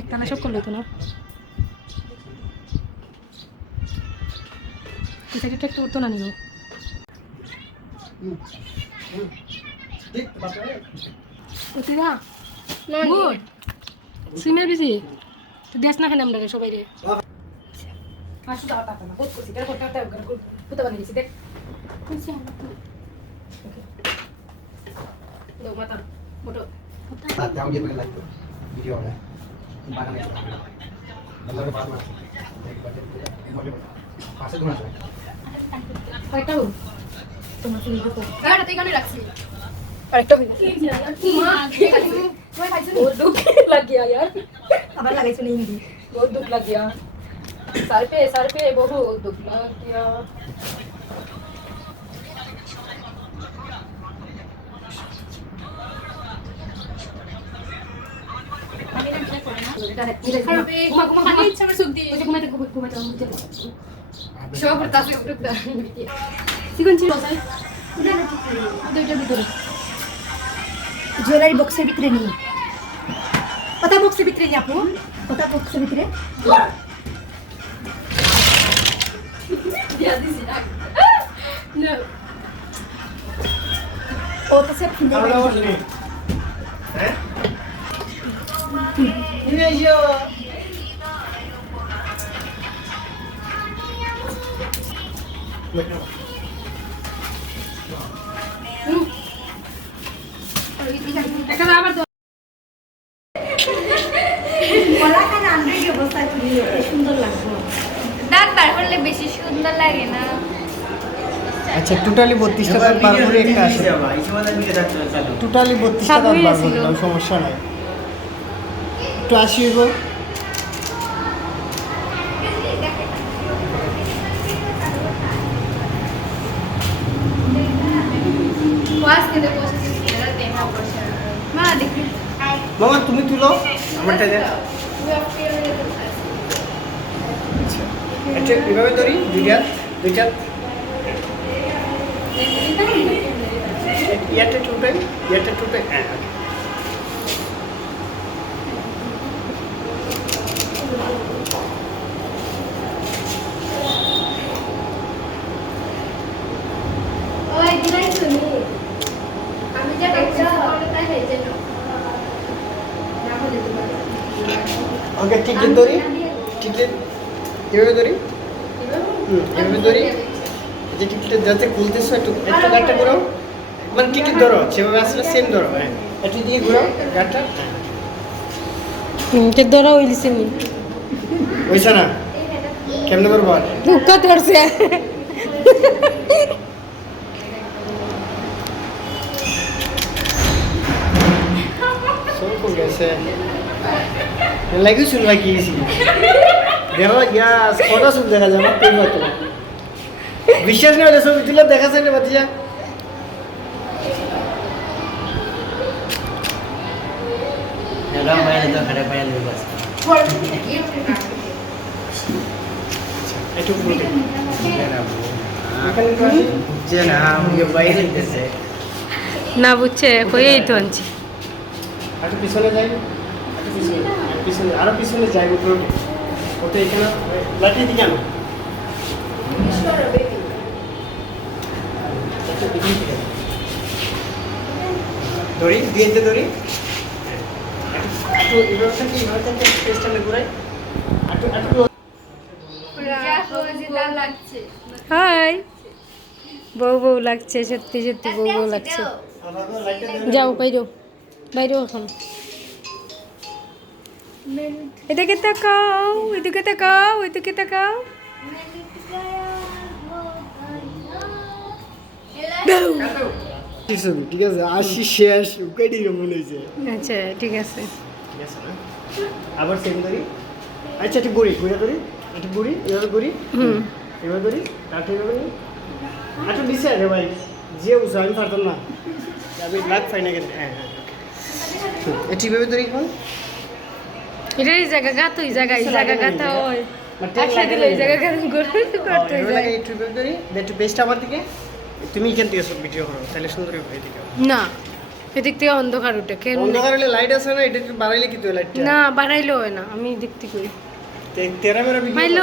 একটা না সব করলে তো না এটা একটু তো না নিব ওতিরা গুড সিনিয়র বিজি তো দেশ না কেন আমরা সবাই রে আসু দাও টাকা না বহুত খুশি এটা করতে হবে কুতা বানিয়ে দিছি দেখ খুশি আমরা দাও মাথা মোটো তাতে আমি বলে লাগতো ভিডিও না বানানো বলার বাদ না পাশে কোন আছে কয়টা হল তোমার কি নিব এটা তো এখানে রাখছি আরেকটা হইল মা তুমি খাইছো বহুত দুঃখ লাগিয়া यार আবার লাগাইছো নেই নি বহুত দুঃখ লাগিয়া सर पे बहुत दुख लग गया ज्वेलरी बॉक्स ভিতরে নেই কথা বক্সের ভিতরে নেই আপু কথা বক্সের ভিতরে No. O to se pinde. Ini yo. Eka abar দাও বলা কেন আনবে কি অবস্থা তুমি সুন্দর লাগবে দাঁত বার করলে বেশি সুন্দর লাগে না আচ্ছা টোটালি 32 টাকা বার করে একটা আসে টোটালি 32 টাকা বার করে দাও সমস্যা নাই একটু আসি হইব ওয়াজ করে বসে এরা দেখা বসে মা দেখি মামা তুমি তুলো আমারটা দে আচ্ছা এভাবে ধরি দুইটা ইয়ারটা টুটাই হ্যাঁ ওই দিনাই শুনি আমি যা কাজ করতে তাই হয়েছে না না বলে ওকে টিকেট ধরি এভাবে ধরি এভাবে ধরি যে টিকেট যাতে খুলতেছো একটু গাড়টা ঘুরাও মানে টিকেট ধরো সেভাবে আসলে সেম ধরো হ্যাঁ একটু দিয়ে ঘুরাও গাড়টা কে ধরা হইছে নি হইছে না কেমনে করবো আর দুঃখ ধরছে সব গেছে লাগিয়েছিল নাকি দেখো ইয়া ফটো শুন দেখা যাবে তুই মতো বিশ্বাস নেই ছবি তুলে দেখা যায় না বাতিজা একটু ফুটে না বুঝছে কইই তো আনছি একটু পিছনে যাই পিছনে আরো পিছনে যাই উপরে ওটা এখানে লাঠি দিয়ে আনো ধরি দিয়ে ধরি একটু এভাবে থেকে স্টেশনে ঘুরাই একটু লাগছে হাই বউ লাগছে সত্যি সত্যি বউ লাগছে যাও বাইরেও এখন এদিকে তাকাও ঠিক আছে আসি শেষ কেটে মনে হয়েছে আচ্ছা ঠিক আছে ঠিক আছে না আবার সেম ধরি আচ্ছা একটু ঘুরি এভাবে ঘুরি এভাবে ধরি তারপরে এভাবে একটু দিছে রে ভাই যে উৎসাহ আমি পারতাম না আমি লাগ পাই না কেন হ্যাঁ একটু এভাবে ধরি এখন এই জায়গা গাত ওই জায়গা গাতা ওই একসাথে ওই জায়গা করতে যায় একটু এভাবে ধরি একটু বেস্ট আমার দিকে তুমি এখান থেকে সব ভিডিও করো তাহলে সুন্দর হবে এদিকে না এদিক থেকে অন্ধকার উঠে কেন অন্ধকার হলে লাইট আছে না, এটা একটু বাড়াইলে কি তো লাইটটা না বাড়াইলেও হয় না আমি দেখতে করি তেরা মেরা ভিডিও মাইলো